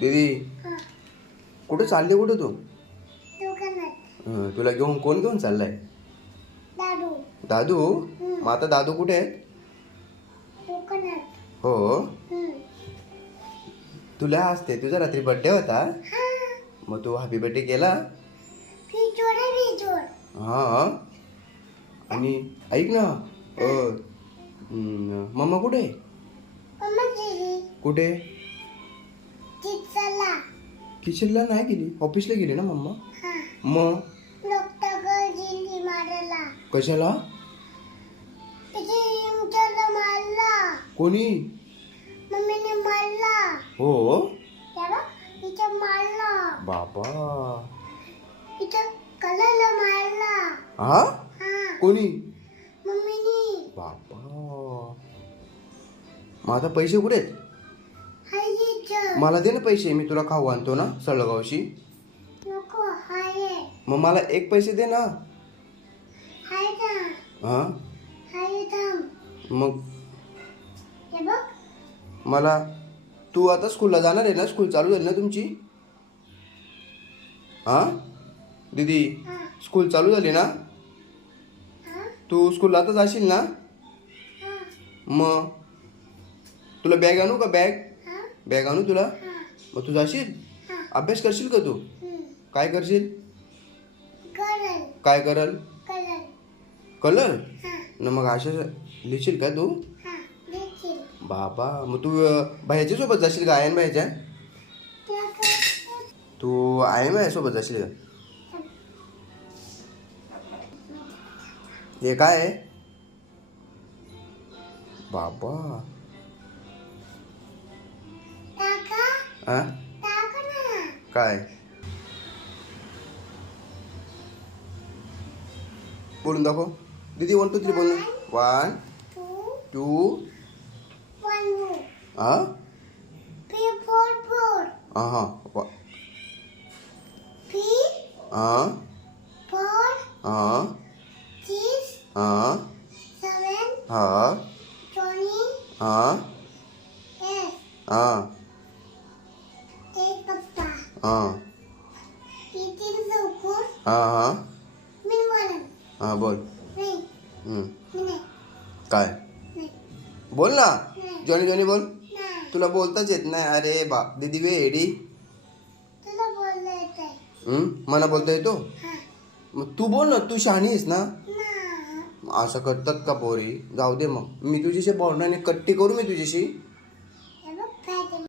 दीदी हा. कुठे चालली कुठे तू? दुकानात. तुला घेऊन कोण घेऊन चाललाय? दादू. दादू? हम्म. मग आता दादू कुठे आहे? दुकानात. हो. हम्म. तुला असते तुझा रात्री बर्थडे होता. हा. मग तू हॅपी बर्थडे केला? बिजोड आहे, बिजोड. हा. आणि ऐक ना, मम्मा कुठे आहे? मम्मा गेली कुठे? चिप्सला. किचनला नाही गेली, ऑफिसला गेली ना मम्मा. हा. मग डॉक्टर गेली मारायला. कशाला? तिथे इमच्याला मारला. कोणी? मम्मीने मारला. हो. तेव्हा इथं मारला. बाबा. इथं कलरला मारला. हा? हा. कोणी? मम्मीने. बाबा. मग आता पैसे कुठे आहेत? हाय इथं. मला दे ना पैसे, मी तुला खाऊ आणतो ना सळगावशी. नको, हाय. मग मला एक पैसे दे ना. हाय ना. हा. हाय थांब. मग हे बघ. मला, तू आता स्कूलला जाणार आहे ना? स्कूल चालू झाली ना तुमची? हा दीदी, हा. स्कूल चालू झाली ना? हा. तू स्कूलला आता जाशील ना? हा. मग तुला बॅग आणू का? हा. बॅग आणू तुला? हा. मग तू जाशील? हा. अभ्यास करशील का तू? काय करशील? कलर. काय करल? कलर. कलर हा. ना? मग अशा लिहिशील का तू? हा. देखील. बाबा, मग तू भाईच्या सोबत जाशील का? आयन भाईच्या? तू आयन भाईसोबत जाशील का? हे काय आहे? बाबा. टाका. हा? टाका ना. काय बोलून दाखव दीदी. 1 2 3 बोल. 1 2 2. 1 हा 3 4 4 हा. वा- 3 हा 4 हा 6 हा 7 हा 20 हा 8 हा 8 पप्पा. हा 18 चौकोन. हा हा मी बोलन. हा बोल. नाही. नाही. काय नाही. बोल ना. नाही. जॉनी जॉनी बोल. नाही. तुला बोलताच येत नाही. अरे बाप दीदी वेडी. तुला बोलता येत आहे. मला बोलता येतो? हा. मग तू बोल ना, तू शहाणी आहेस ना. ना. असं करतात का पोरी? जाऊ दे, मग मी तुझ्याशी बोलणार नाही. कट्टी करू मी तुझ्याशी. हे बघ, फॅट